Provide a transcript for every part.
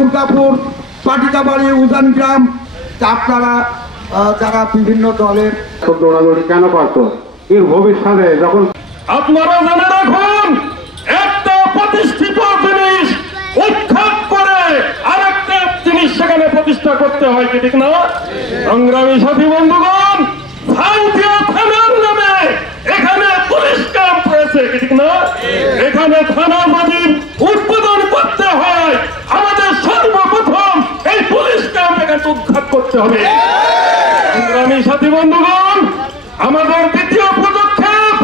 দুর্গাপুর, পাটিকাবাড়ি, উজান গ্রাম, আপনারা যারা বিভিন্ন দলের দৌড়াদৌড়ি কেন করতো এর ভবিষ্যতে যখন আপনারা মনে রাখুন, একটা প্রতিষ্ঠিত জিনিস উৎখাত করে আরেকটা জিনিস সেখানে প্রতিষ্ঠা করতে হয়, কি ঠিক না? সংগ্রামী সাথী বন্ধুগণ, সাঁওতিয়া থানার নামে এখানে পুলিশ ক্যাম্প রয়েছে, কি ঠিক না? এখানে থানা যদি উদ্বোধন করতে হয়, আমাদের সর্বপ্রথম এই পুলিশ ক্যাম্প এখানে উৎখাত করতে হবে। সংগ্রামী সাথী বন্ধুগণ, আমাদের দ্বিতীয় পদক্ষেপ,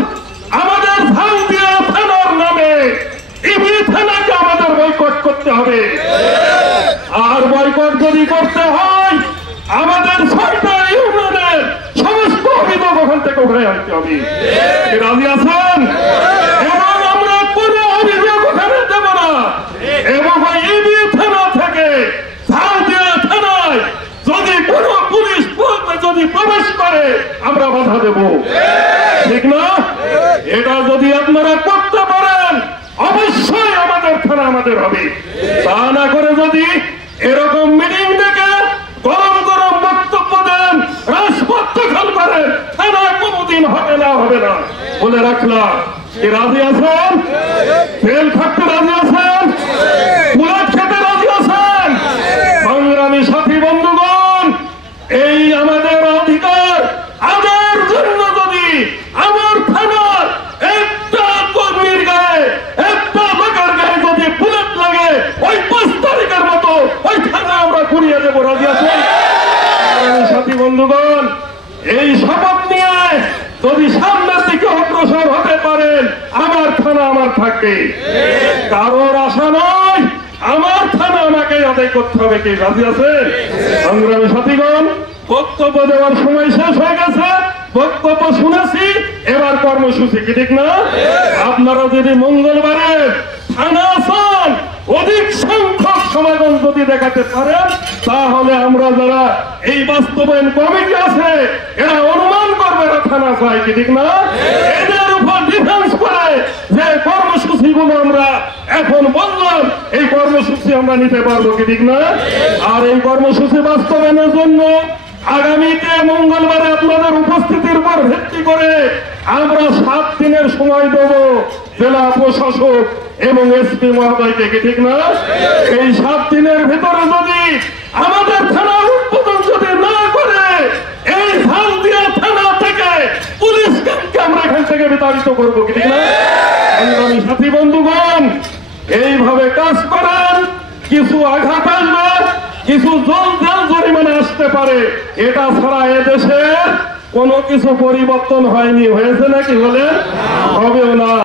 আমাদের সাঁওতিয়া থানার নামে ইবি থানাকে আমাদের বয়কট করতে হবে। আর বয়কট যদি করতে হয়, আমাদের 6টা ইউনিয়নের সমস্ত অভিযোগ ওখান থেকে উঠে আনতে হবে। রাজি আছেন? এবং আমরা কোনো অভিযোগ ওখানে দেব না, এবং ওই ইবি থানা থেকে সাঁওতিয়া থানায় যদি কোনো পুলিশ যদি প্রবেশ করে আমরা বাধা দেব, ঠিক না? এটা যদি আপনারা করতে পারেন, অবশ্যই আমাদের থানা আমাদের হবে। তা না করে যদি এরকম মিটিং ডেকে গরম গরম বক্তব্য দেন, রাজপথ দখল করেন, থানা কোনোদিন হবে না বলে রাখলাম। কি রাজি আছেন? তেল খাটতে রাজি আছেন? বুলেট খেতে রাজি আছেন? সংগ্রামী সাথী বন্ধুগণ, এই আমাদের অধিকার, আমার জন্য যদি আমার থানার একটা কর্মীর গায়ে, একটা লোকের গায়ে যদি বুলেট লাগে, ওই 5 তারিখের মতো ওই থানা আমরা ঘুরিয়ে দেবো। রাজি আছেন? সাথী বন্ধুগণ, এই শপথ নিয়ে যদি সামনের দিকে অগ্রসর হতে পারেন, আমার থানা আমার থাকবে, কারোর আশা নয়, আমার থানা আমাকে আদায় করতে হবে। কি রাজি আছে? সংগ্রামী সাথীগণ, বক্তব্য দেওয়ার সময় শেষ হয়ে গেছে, বক্তব্য শুনেছি, এবার কর্মসূচি, কি ঠিক না? আপনারা যদি মঙ্গলবারে থানা আসান অধিক সংখ্যক সমাগম যদি দেখাতে পারেন, তাহলে আমরা যারা এই বাস্তবায়ন কমিটি আছে এরা অনুমান করবে না থানা চাই, কি ঠিক না? এদের উপর ডিফেন্স করে যে কর্মসূচিগুলো আমরা এখন বললাম, এই কর্মসূচি আমরা নিতে পারবো, কি ঠিক না? আর এই কর্মসূচি বাস্তবায়নের জন্য আগামীতে মঙ্গলবারে আপনাদের উপস্থিতির উপর ভিত্তি করে আমরা 7 দিনের সময় দেব জেলা প্রশাসক এবং এসপি মহোদয়কে, কি ঠিক না? এই 7 দিনের ভিতরে যদি আমাদের থানা উদ্বোধন যদি না করে, এই সাঁওতিয়া থানা থেকে পুলিশ ক্যাম্পকে আমরা এখান থেকে বিতাড়িত করবো, কি ঠিক না? সংগ্রামী সাথী বন্ধুগণ, এইভাবে কাজ করেন, কিছু আঘাত আসবে, কিছু জঞ্জাল জরিমানা আসতে পারে, এটা ছাড়া এদেশের কোনো কিছু পরিবর্তন হয়নি। হয়েছে নাকি? হলে হবেও না।